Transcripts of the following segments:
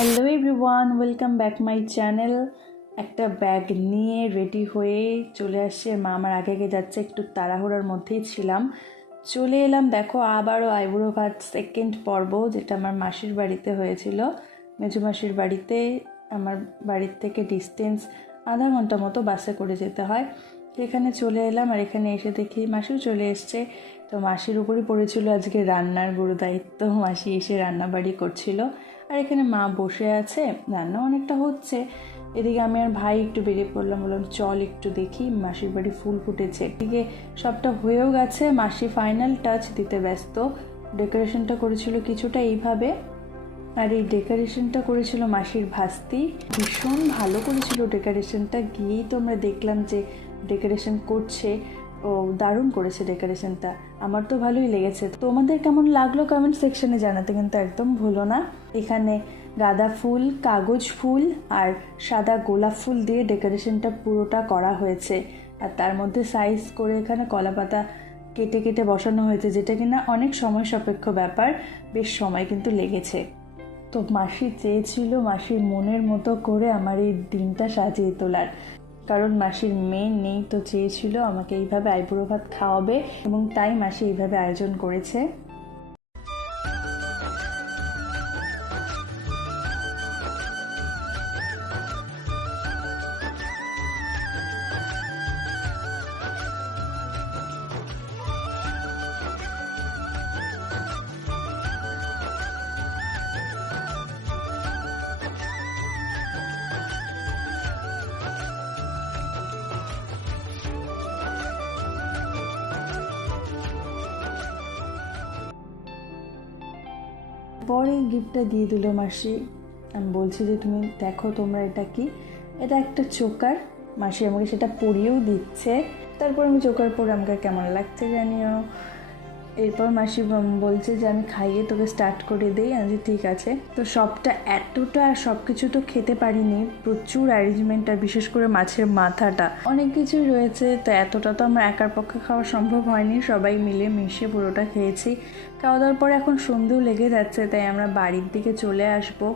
Hello everyone, welcome back my channel. একটা bag নিয়ে ready হয়ে চলে আসছে। মা আমার আগে আগে যাচ্ছে, একটু তাড়াহুড়োর মধ্যেই ছিলাম। চলে এলাম, দেখো আবারও আইবুড়ো ভাত সেকেন্ড পর্ব, যেটা আমার মাসির বাড়িতে হয়েছিল, মেজো মাসির বাড়িতে। আমার বাড়ির থেকে ডিস্টেন্স আধা ঘন্টা মতো বাসে করে যেতে হয়। এখানে চলে এলাম, আর এখানে এসে দেখি মাসিও চলে এসছে। তো মাসির উপরই পড়েছিল আজকে রান্নার গুরু দায়িত্ব। মাসি এসে রান্নাবাড়ি করছিল, আর এখানে মা বসে আছে, রান্না অনেকটা হচ্ছে। এদিকে আমি আর ভাই একটু বেরিয়ে পড়লাম, বললাম চল একটু দেখি মাসির বাড়ি ফুল ফুটেছে। এদিকে সবটা হয়েও গেছে, মাসি ফাইনাল টাচ দিতে ব্যস্ত। ডেকোরেশনটা করেছিল কিছুটা এইভাবে, আর এই ডেকোরেশনটা করেছিল মাসির ভাস্তি। ভীষণ ভালো করেছিল ডেকোরেশনটা। গিয়েই তো আমরা দেখলাম যে ডেকোরেশন করছে। ও দারুণ করেছে ডেকোরেশনটা, আমার তো ভালোই লেগেছে। তোমাদের কেমন লাগলো কমেন্ট সেকশনে জানাতে কিন্তু একদম ভুলো না। এখানে গাঁদা ফুল, কাগজ ফুল আর সাদা গোলাপ ফুল দিয়ে ডেকোরেশনটা পুরোটা করা হয়েছে। আর তার মধ্যে সাইজ করে এখানে কলাপাতা কেটে কেটে বসানো হয়েছে, যেটা কিনা অনেক সময় সাপেক্ষ ব্যাপার, বেশ সময় কিন্তু লেগেছে। তো মাসি চেয়েছিল মাসির মনের মতো করে আমার এই দিনটা সাজিয়ে তোলার, কারণ মাসির মেয়ে নেই, তো চেয়েছিল আমাকে এইভাবে আইবুড়ো ভাত খাওয়াবে, এবং তাই মাসি এইভাবে আয়োজন করেছে। পরে গিফটটা দিয়ে দিল মাসি। আমি বলছি যে তুমি দেখো তোমরা এটা কি। এটা একটা চোকার। মাসি আমাকে সেটা পরিয়েও দিচ্ছে। তারপর আমি চোকার পরে আমাকে কেমন লাগছে জানিও। এরপর মাসি বলছে যে আমি খাইয়ে তোকে স্টার্ট করে দিই। আমি ঠিক আছে। তো সবটা এতটা সব কিছু তো খেতে পারিনি, প্রচুর অ্যারেঞ্জমেন্ট, আর বিশেষ করে মাছের মাথাটা অনেক কিছুই রয়েছে। তো এতটা তো আমার একার পক্ষে খাওয়া সম্ভব হয়নি, সবাই মিলে মিশে পুরোটা খেয়েছি। খাওয়া দাওয়ার পরে এখন সন্ধেও লেগে যাচ্ছে, তাই আমরা বাড়ির দিকে চলে আসবো।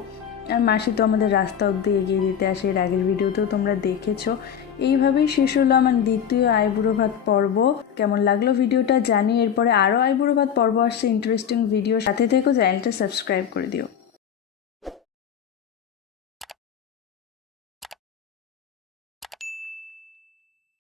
আর মাসি তো আমাদের রাস্তা অব্দি এগিয়ে দিতে আসে, এর আগের ভিডিওতেও তোমরা দেখেছো। এইভাবেই শেষ হলো আমার দ্বিতীয় আইবুড়ো ভাত পর্ব। কেমন লাগলো ভিডিওটা জানি। এরপরে আরও আইবুড়ো ভাত পর্ব আসছে, ইন্টারেস্টিং ভিডিও সাথে থেকো, চ্যানেলটা সাবস্ক্রাইব করে দিও।